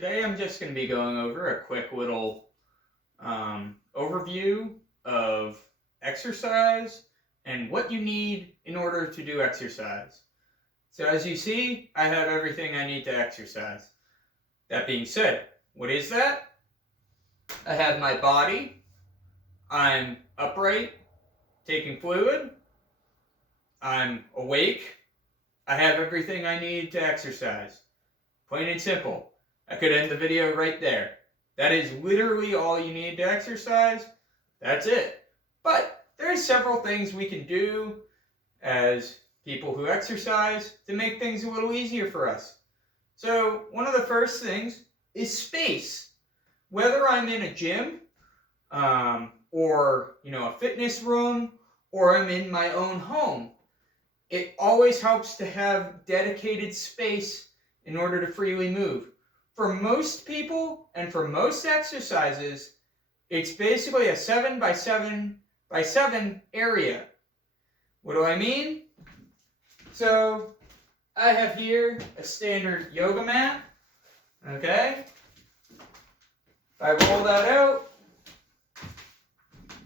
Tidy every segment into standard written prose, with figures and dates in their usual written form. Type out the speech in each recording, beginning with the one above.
Today I'm just going to be going over a quick little overview of exercise and what you need in order to do exercise. So as you see, I have everything I need to exercise. That being said, what is that? I have my body, I'm upright, taking fluid, I'm awake, I have everything I need to exercise. Plain and simple. I could end the video right there. That is literally all you need to exercise. That's it. But there's several things we can do as people who exercise to make things a little easier for us. So one of the first things is space. Whether I'm in a gym or a fitness room or I'm in my own home, it always helps to have dedicated space in order to freely move. For most people and for most exercises, it's basically a 7 by 7 by 7 area. What do I mean? So I have here a standard yoga mat. Okay? If I roll that out,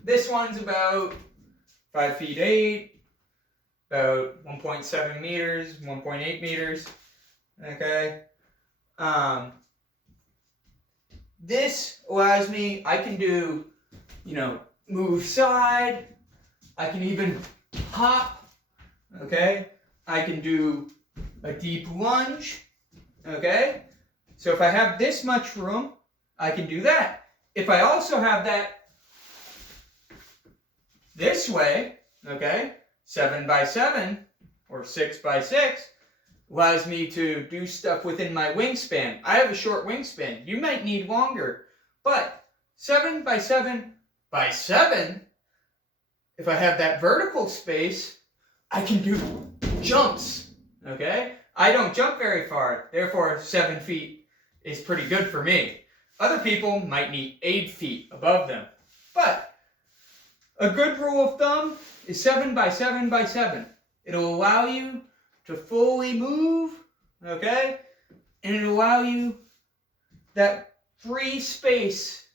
this one's about 5 feet 8, about 1.7 meters, 1.8 meters. Okay? This allows me, I can do, move side, I can even hop, okay? I can do a deep lunge, okay? So if I have this much room, I can do that. If I also have that this way, okay, 7 by 7 or 6 by 6, allows me to do stuff within my wingspan. I have a short wingspan. You might need longer. But 7 by 7 by 7, if I have that vertical space, I can do jumps. Okay? I don't jump very far. Therefore, 7 feet is pretty good for me. Other people might need 8 feet above them. But a good rule of thumb is 7 by 7 by 7. It'll allow you to fully move, okay? And it'll allow you that free space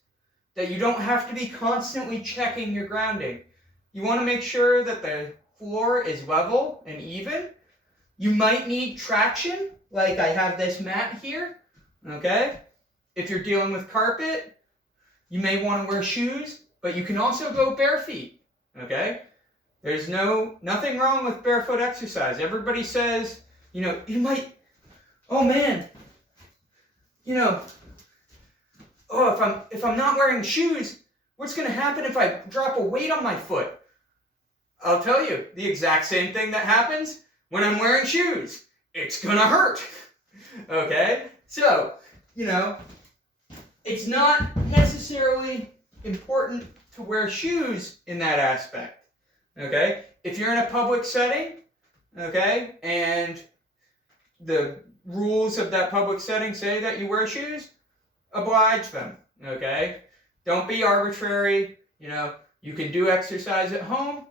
that you don't have to be constantly checking your grounding. You want to make sure that the floor is level and even. You might need traction, like I have this mat here, okay? If you're dealing with carpet, you may want to wear shoes, but you can also go bare feet, okay? There's nothing wrong with barefoot exercise. Everybody says, you might, oh man, if I'm not wearing shoes, what's going to happen if I drop a weight on my foot? I'll tell you, the exact same thing that happens when I'm wearing shoes. It's going to hurt. Okay? So, it's not necessarily important to wear shoes in that aspect. Okay? If you're in a public setting, okay, and the rules of that public setting say that you wear shoes, oblige them, okay? Don't be arbitrary, you can do exercise at home,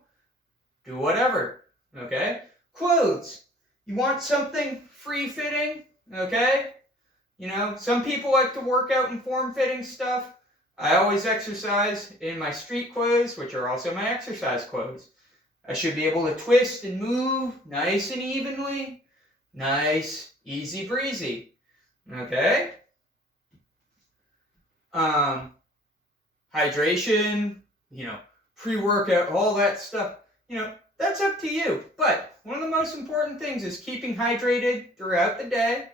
do whatever, okay? Clothes. You want something free-fitting, okay? Some people like to work out in form-fitting stuff. I always exercise in my street clothes, which are also my exercise clothes. I should be able to twist and move nice and evenly. Nice, easy breezy. Okay? Hydration, pre-workout, all that stuff. That's up to you. But one of the most important things is keeping hydrated throughout the day.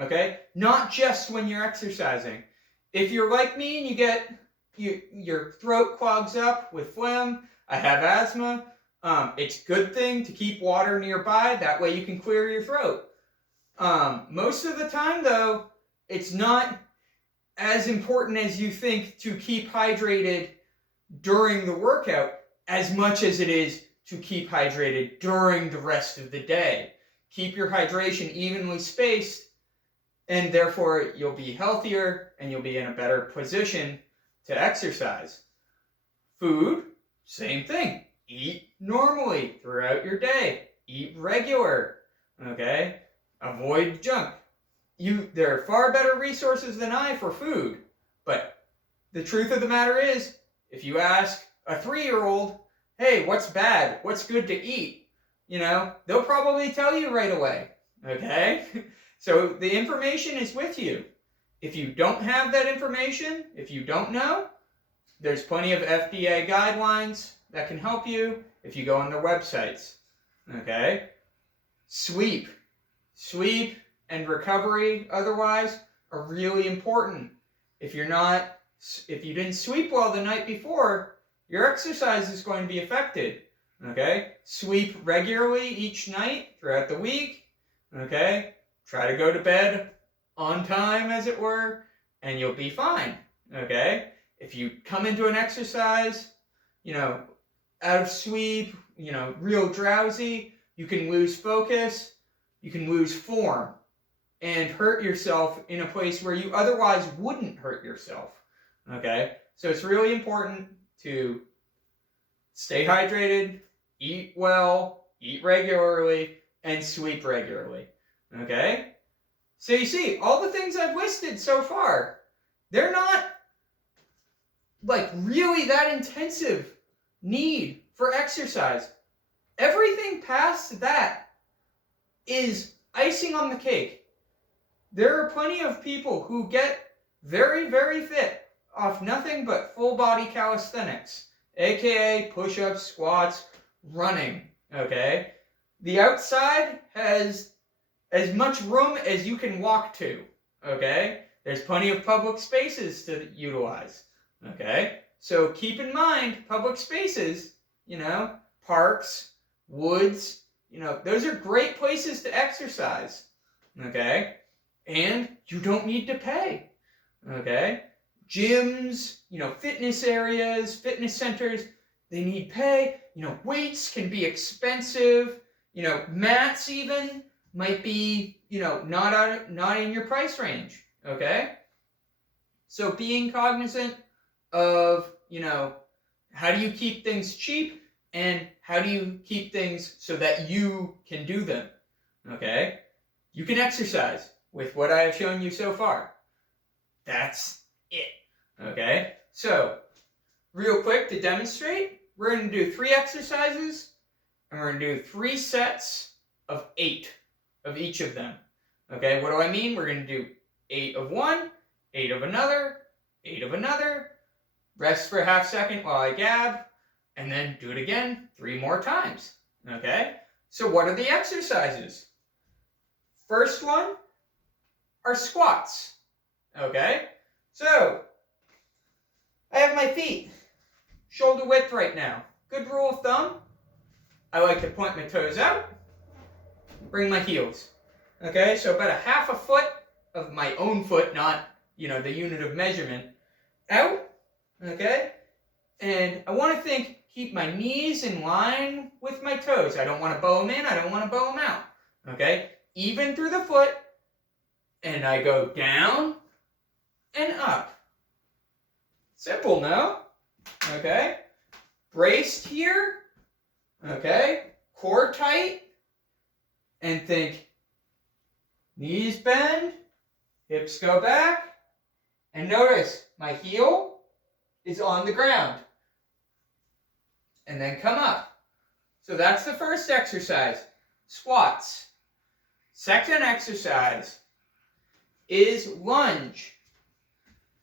Okay? Not just when you're exercising. If you're like me and you get your throat clogs up with phlegm, I have asthma, it's a good thing to keep water nearby. That way you can clear your throat. Most of the time, though, it's not as important as you think to keep hydrated during the workout as much as it is to keep hydrated during the rest of the day. Keep your hydration evenly spaced, and therefore you'll be healthier and you'll be in a better position to exercise. Food, same thing. Eat normally throughout your day. Eat regular, okay? Avoid junk. there are far better resources than I for food. But the truth of the matter is, if you ask a 3-year-old, hey, what's bad? What's good to eat? They'll probably tell you right away. Okay? So the information is with you. If you don't have that information, if you don't know, there's plenty of FDA guidelines that can help you if you go on their websites. Okay? Sleep and recovery otherwise are really important. If you didn't sleep well the night before, your exercise is going to be affected. Okay? Sleep regularly each night throughout the week. Okay? Try to go to bed on time, as it were, and you'll be fine. Okay? If you come into an exercise, out of sleep, real drowsy, you can lose focus, you can lose form, and hurt yourself in a place where you otherwise wouldn't hurt yourself. Okay? So it's really important to stay hydrated, eat well, eat regularly, and sleep regularly. Okay? So you see, all the things I've listed so far, they're not really that intensive need for exercise. Everything past that is icing on the cake. There are plenty of people who get very, very fit off nothing but full body calisthenics, aka push-ups, squats, running. Okay? The outside has as much room as you can walk to. Okay? There's plenty of public spaces to utilize. Okay? So keep in mind, public spaces, parks, woods, those are great places to exercise. Okay? And you don't need to pay. Okay? Gyms, fitness areas, fitness centers, they need pay. Weights can be expensive. Mats even might be, not in your price range. Okay? So being cognizant of, how do you keep things cheap and how do you keep things so that you can do them? Okay? You can exercise with what I have shown you so far. That's it. Okay? So, real quick to demonstrate, we're going to do 3 exercises and we're going to do 3 sets of 8 of each of them. Okay? What do I mean? We're going to do 8 of one, 8 of another, 8 of another, rest for a half second while I gab, and then do it again 3 more times. Okay? So what are the exercises? First one are squats. Okay? So, I have my feet shoulder width right now. Good rule of thumb, I like to point my toes out, bring my heels. Okay? So about a half a foot of my own foot, not, the unit of measurement, out. Okay? And I want to keep my knees in line with my toes. I don't want to bow them in, I don't want to bow them out. Okay? Even through the foot, and I go down and up. Simple, no? Okay? Braced here. Okay? Core tight. And think, knees bend, hips go back, and notice my heel is on the ground. And then come up. So that's the first exercise, squats. Second exercise is lunge.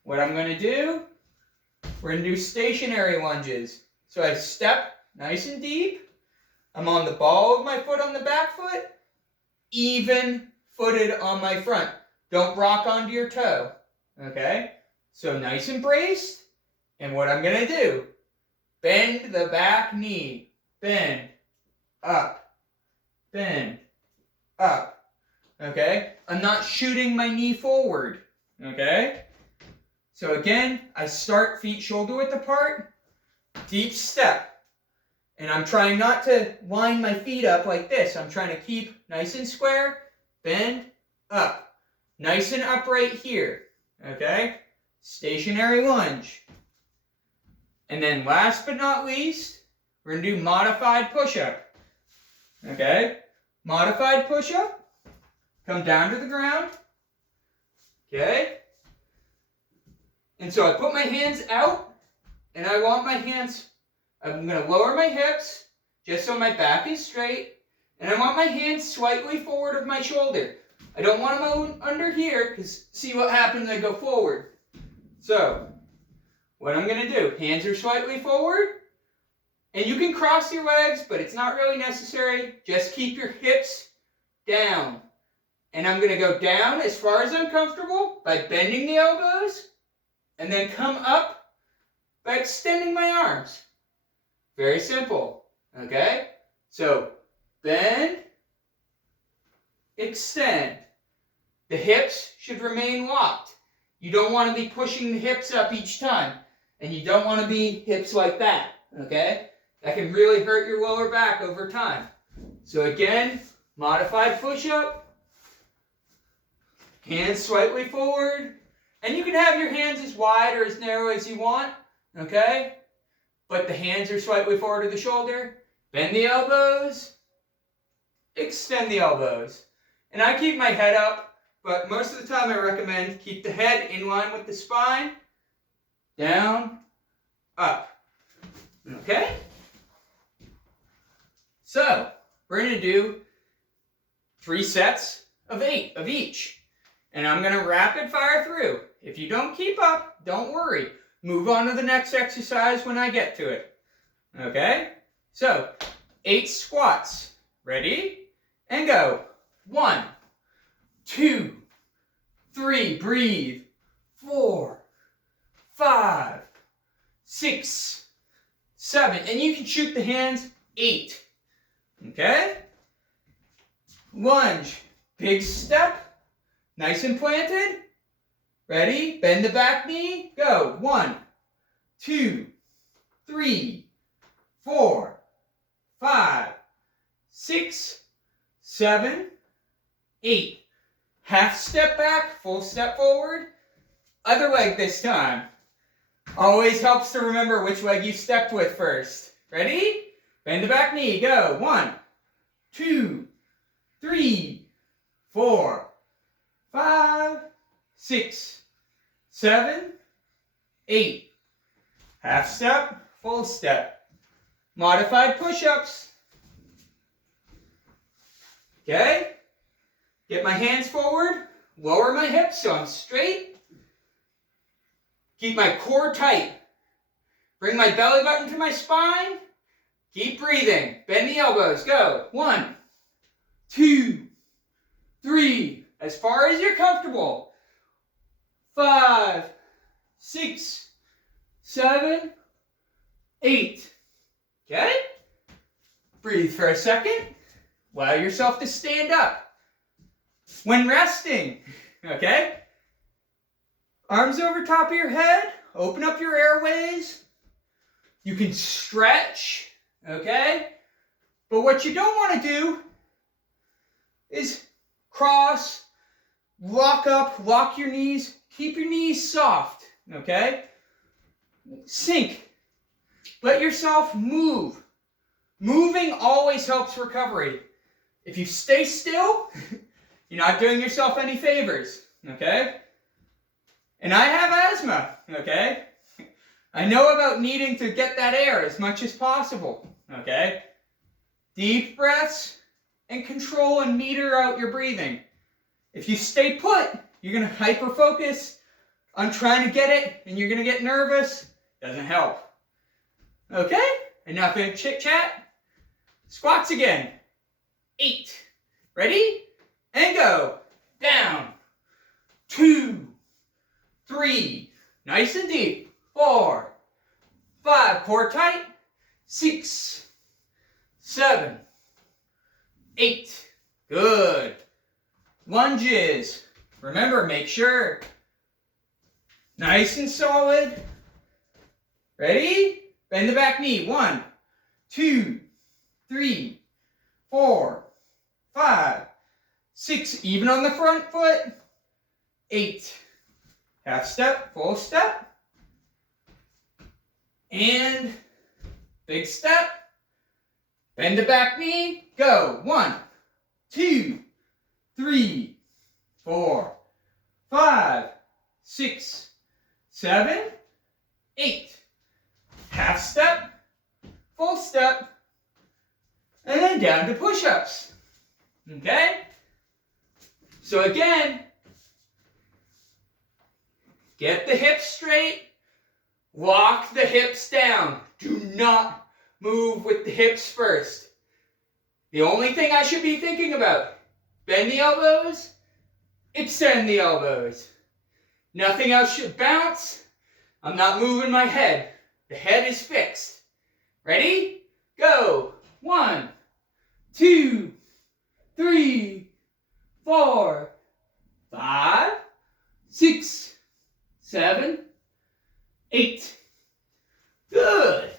What I'm going to do, we're going to do stationary lunges. So I step nice and deep. I'm on the ball of my foot on the back foot, even footed on my front. Don't rock onto your toe. Okay? So nice and braced. And what I'm going to do, bend the back knee. Bend. Up. Bend. Up. Okay? I'm not shooting my knee forward. Okay? So again, I start feet shoulder width apart. Deep step. And I'm trying not to line my feet up like this. I'm trying to keep nice and square. Bend. Up. Nice and upright here. Okay? Stationary lunge. And then last but not least, we're going to do modified push-up. Okay? Modified push-up. Come down to the ground. Okay? And so I put my hands out, and I want my hands, I'm going to lower my hips, just so my back is straight, and I want my hands slightly forward of my shoulder. I don't want them under here, because see what happens when I go forward. So, what I'm going to do, hands are slightly forward, and you can cross your legs, but it's not really necessary. Just keep your hips down. And I'm going to go down as far as I'm comfortable by bending the elbows, and then come up by extending my arms. Very simple. Okay? So, bend, extend. The hips should remain locked. You don't want to be pushing the hips up each time. And you don't want to be hips like that. Okay? That can really hurt your lower back over time. So again, modified push-up. Hands slightly forward. And you can have your hands as wide or as narrow as you want. Okay? But the hands are slightly forward of the shoulder. Bend the elbows. Extend the elbows. And I keep my head up, but most of the time I recommend keep the head in line with the spine. Down, up. Okay? So, we're going to do 3 sets of 8 of each. And I'm going to rapid fire through. If you don't keep up, don't worry. Move on to the next exercise when I get to it. Okay? So, 8 squats. Ready? And go. 1, 2, 3, breathe. 4, 5, 6, 7. And you can shoot the hands. 8. Okay? Lunge. Big step. Nice and planted. Ready? Bend the back knee. Go. 1, 2, 3, 4, 5, 6, 7, 8. Half step back, full step forward. Other leg this time. Always helps to remember which leg you stepped with first. Ready? Bend the back knee. Go. 1, 2, 3, 4, 5, 6, 7, 8. Half step, full step. Modified push-ups. Okay? Get my hands forward. Lower my hips so I'm straight. Keep my core tight. Bring my belly button to my spine. Keep breathing. Bend the elbows. Go. 1, 2, 3. As far as you're comfortable. 5, 6, 7, 8. Okay? Breathe for a second. Allow yourself to stand up. When resting, okay? Arms over top of your head. Open up your airways. You can stretch, okay? But what you don't want to do is cross, lock up, lock your knees. Keep your knees soft, okay? Sink. Let yourself move. Moving always helps recovery. If you stay still, you're not doing yourself any favors, okay? And I have asthma, okay? I know about needing to get that air as much as possible, okay? Deep breaths and control and meter out your breathing. If you stay put, you're going to hyper-focus on trying to get it, and you're going to get nervous. Doesn't help. Okay? Enough of chit-chat. Squats again. 8. Ready? And go. Down. 2, 3. Nice and deep. 4, 5. Core tight. 6, 7, 8. Good. Lunges. Remember, make sure. Nice and solid. Ready? Bend the back knee. 1, 2, 3, 4, 5, 6. Even on the front foot. 8. Half step, full step. And big step. Bend the back knee. Go. 1, 2, 3, 4, 5, 6, 7, 8. Half step, full step, and then down to push-ups. Okay? So again, get the hips straight, walk the hips down. Do not move with the hips first. The only thing I should be thinking about, bend the elbows, extend the elbows. Nothing else should bounce. I'm not moving my head. The head is fixed. Ready? Go. 1, 2, 3, 4, 5, 6, 7, 8. Good.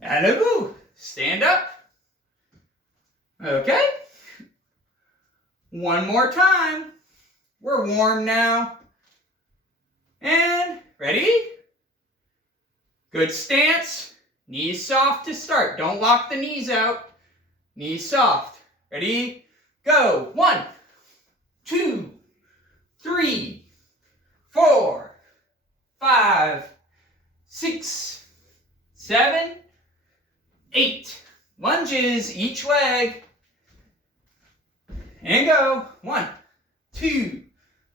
And a move. Stand up. Okay. One more time. We're warm now. And ready? Good stance. Knees soft to start. Don't lock the knees out. Knees soft. Ready? Go. 1, 2, 3, 4, 5, 6, 7, 8. Lunges each leg. And go. 1, 2,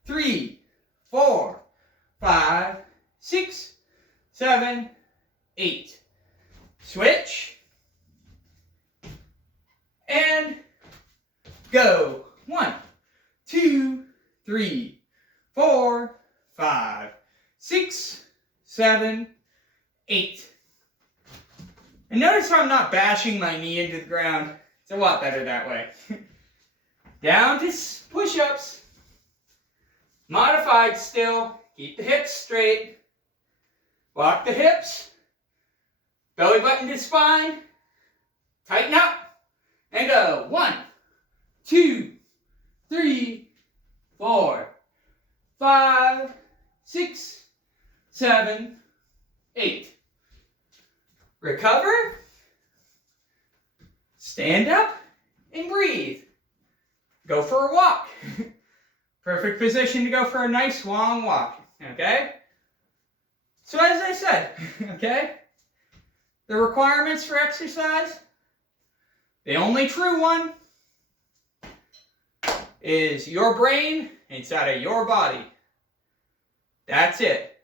3, 4, 5, 6, 7, 8. Switch. And go. 1, 2, 3, 4, 5, 6, 7, 8. And notice how I'm not bashing my knee into the ground. It's a lot better that way. Down to push-ups. Modified still. Keep the hips straight. Lock the hips. Belly button to spine. Tighten up. And go. 1, 2, 3, 4, 5, 6, 7, 8. Recover. Stand up and breathe. Go for a walk. Perfect position to go for a nice long walk. Okay? So as I said, okay? The requirements for exercise, the only true one is your brain inside of your body. That's it.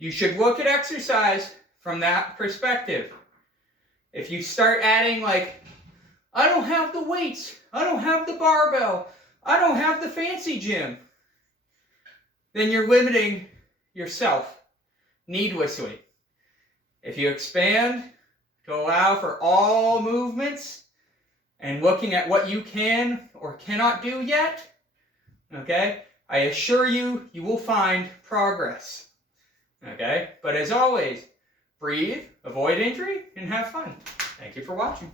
You should look at exercise from that perspective. If you start adding like, I don't have the weights, I don't have the barbell, I don't have the fancy gym, then you're limiting yourself needlessly. If you expand to allow for all movements and looking at what you can or cannot do yet, okay, I assure you, you will find progress. Okay, but as always, breathe, avoid injury, and have fun. Thank you for watching.